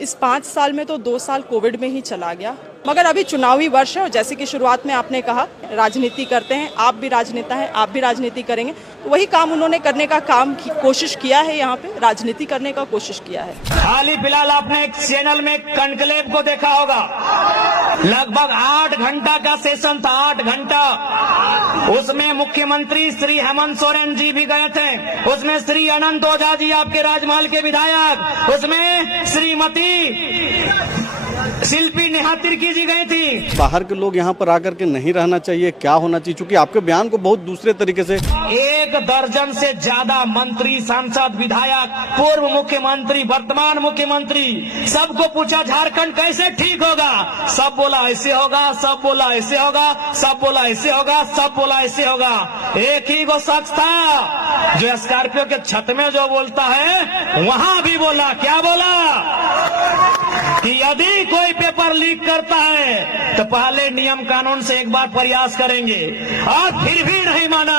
इस 5 साल में तो 2 साल कोविड में ही चला गया, मगर अभी चुनावी वर्ष है और जैसे कि शुरुआत में आपने कहा राजनीति करते हैं, आप भी राजनेता हैं, आप भी राजनीति करेंगे, तो वही काम उन्होंने करने का कोशिश किया है, यहाँ पे राजनीति करने का कोशिश किया है। हाल ही फिलहाल आपने एक चैनल में कॉन्क्लेव को देखा होगा, लगभग 8 घंटा का सेशन था, 8 घंटा। उसमें मुख्यमंत्री श्री हेमंत सोरेन जी भी गए थे, उसमें श्री अनंत ओझा जी आपके राजमहल के विधायक, उसमें श्रीमती शिल्पी नेहा तिर्की जी गई थी। बाहर के लोग यहाँ पर आकर के नहीं रहना चाहिए, क्या होना चाहिए? क्योंकि आपके बयान को बहुत दूसरे तरीके से 1 दर्जन से ज्यादा मंत्री, सांसद, विधायक, पूर्व मुख्यमंत्री, वर्तमान मुख्यमंत्री, सबको पूछा झारखंड कैसे ठीक होगा, सब बोला ऐसे होगा, सब बोला ऐसे होगा, सब बोला ऐसे होगा, सब बोला ऐसे होगा। एक ही वो शख्स था जो स्कॉर्पियो के छत में जो बोलता है वहां भी बोला, क्या बोला कि यदि कोई पेपर लीक करता है तो पहले नियम कानून से एक बार प्रयास करेंगे और फिर भी नहीं माना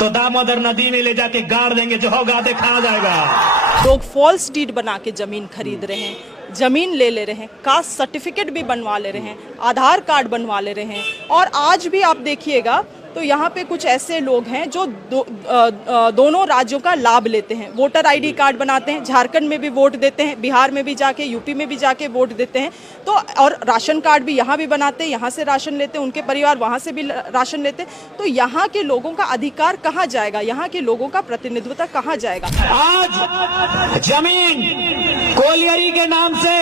तो दामोदर नदी में ले जाके गाड़ देंगे, जो होगा देखा जाएगा। लोग फॉल्स डीड बना के जमीन खरीद रहे हैं, जमीन ले ले रहे हैं, कास्ट सर्टिफिकेट भी बनवा ले रहे हैं, आधार कार्ड बनवा ले रहे हैं। और आज भी आप देखिएगा तो यहाँ पे कुछ ऐसे लोग हैं जो दोनों राज्यों का लाभ लेते हैं, वोटर आईडी कार्ड बनाते हैं, झारखंड में भी वोट देते हैं, बिहार में भी जाके, यूपी में भी जाके वोट देते हैं, तो और राशन कार्ड भी यहाँ भी बनाते हैं, यहाँ से राशन लेते हैं, उनके परिवार वहाँ से भी राशन लेते हैं। तो यहाँ के लोगों का अधिकार कहाँ जाएगा, यहाँ के लोगों का प्रतिनिधित्व कहाँ जाएगा? आज जमीन कोलियरी के नाम से,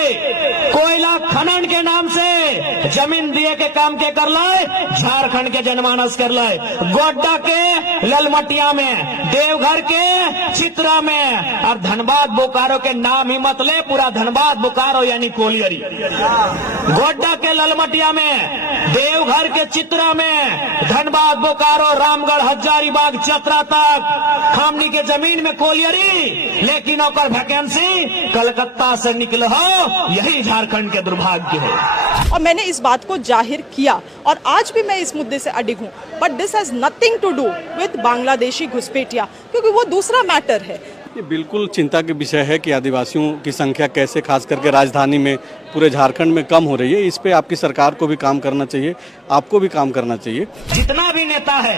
कोयला खनन के नाम से जमीन दिए के काम के कर लाए, झारखंड के जनमानस कर गोड्डा के ललमटिया में, देवघर के चित्रा में, और धनबाद बोकारो के नाम ही मत ले, पूरा धनबाद बोकारो यानी कोलियरी। गोड्डा के ललमटिया में, देवघर के चित्रा में, धनबाद बोकारो, रामगढ़, हजारीबाग, चतरा तक खामनी के जमीन में कोलियरी, लेकिन ओकर वैकेंसी कलकत्ता से निकल हो, यही झारखंड के दुर्भाग्य है। और मैंने इस बात को जाहिर किया और आज भी मैं इस मुद्दे से अडिग हूँ, but this has nothing to do with Bangladeshi घुसपैठिया, क्योंकि वो दूसरा मैटर है। ये बिल्कुल चिंता के विषय है कि आदिवासियों की संख्या कैसे खास करके राजधानी में, पूरे झारखंड में कम हो रही है। इस पे आपकी सरकार को भी काम करना चाहिए, आपको भी काम करना चाहिए। जितना भी नेता है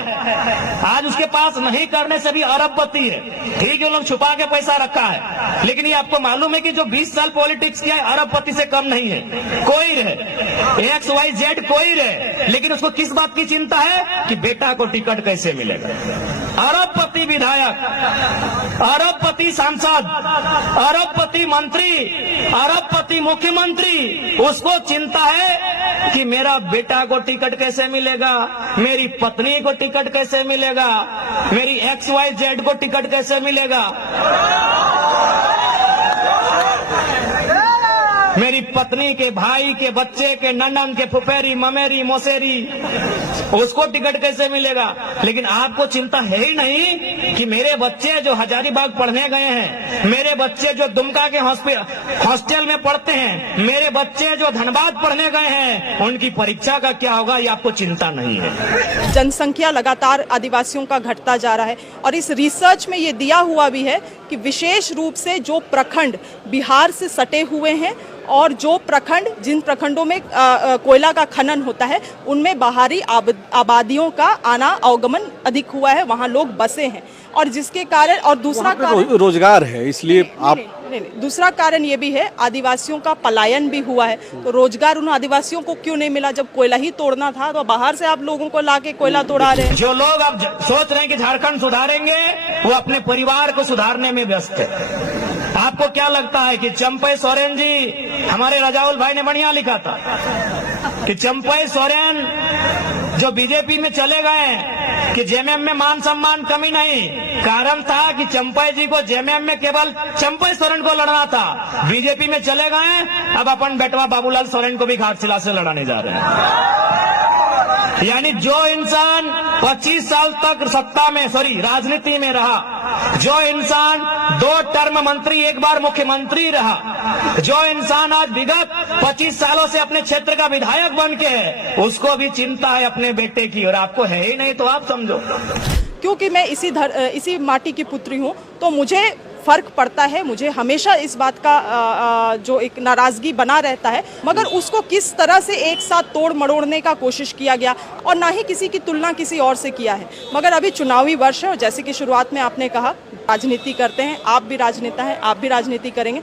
आज उसके पास नहीं करने से भी अरबपति है, ठीक है, लोग छुपा के पैसा रखा है, लेकिन ये आपको मालूम है कि जो 20 साल पॉलिटिक्स किया है अरबपति से कम नहीं है। कोई रहे XYZ कोई रहे, लेकिन उसको किस बात की चिंता है कि बेटा को टिकट कैसे मिलेगा। अरबपति विधायक, अरबपति सांसद, अरबपति मंत्री, अरबपति मुख्यमंत्री, उसको चिंता है कि मेरा बेटा को टिकट कैसे मिलेगा, मेरी पत्नी को टिकट कैसे मिलेगा, मेरी XYZ को टिकट कैसे मिलेगा, मेरी पत्नी के भाई के बच्चे के ननन के फुफेरी ममेरी मौसेरी, उसको टिकट कैसे मिलेगा। लेकिन आपको चिंता है ही नहीं कि मेरे बच्चे जो हजारीबाग पढ़ने गए हैं, मेरे बच्चे जो दुमका के हॉस्टल में पढ़ते हैं, मेरे बच्चे जो धनबाद पढ़ने गए हैं, उनकी परीक्षा का क्या होगा, ये आपको चिंता नहीं है। जनसंख्या लगातार आदिवासियों का घटता जा रहा है और इस रिसर्च में ये दिया हुआ भी है कि विशेष रूप से जो प्रखंड बिहार से सटे हुए हैं और जो प्रखंड, जिन प्रखंडों में कोयला का खनन होता है, उनमें बाहरी आबादियों का आना आवागमन अधिक हुआ है, वहाँ लोग बसे हैं और जिसके कारण, और दूसरा कारण रोजगार है, इसलिए आप नहीं, दूसरा कारण ये भी है आदिवासियों का पलायन भी हुआ है। तो रोजगार उन आदिवासियों को क्यों नहीं मिला? जब कोयला ही तोड़ना था तो बाहर से आप लोगों को लाके कोयला तोड़ा रहे हैं। जो लोग अब सोच रहे हैं कि झारखंड सुधारेंगे, वो अपने परिवार को सुधारने में व्यस्त है। आपको क्या लगता है कि चंपई सोरेन जी, हमारे राजाउल भाई ने बढ़िया लिखा था कि चंपई सोरेन जो बीजेपी में चले गए कि जेएमएम में मान सम्मान कमी नहीं, कारण था कि चंपई जी को जेएमएम में केवल चंपई सोरेन को लड़ना था, बीजेपी में चले गए, अब अपन बेटवा बाबूलाल सोरेन को भी घाटशिला से लड़ाने जा रहे हैं। यानी जो इंसान 25 साल तक सत्ता में, राजनीति में रहा, जो इंसान 2 टर्म मंत्री, 1 बार मुख्यमंत्री रहा, जो इंसान आज विगत 25 सालों से अपने क्षेत्र का विधायक बन के है, उसको भी चिंता है अपने बेटे की, और आपको है ही नहीं तो आप समझो। क्योंकि मैं इसी माटी की पुत्री हूँ, तो मुझे फर्क पड़ता है। मुझे हमेशा इस बात का जो एक नाराजगी बना रहता है, मगर उसको किस तरह से एक साथ तोड़ मरोड़ने का कोशिश किया गया और ना ही किसी की तुलना किसी और से किया है। मगर अभी चुनावी वर्ष है और जैसे कि शुरुआत में आपने कहा राजनीति करते हैं, आप भी राजनेता हैं, आप भी राजनीति करेंगे।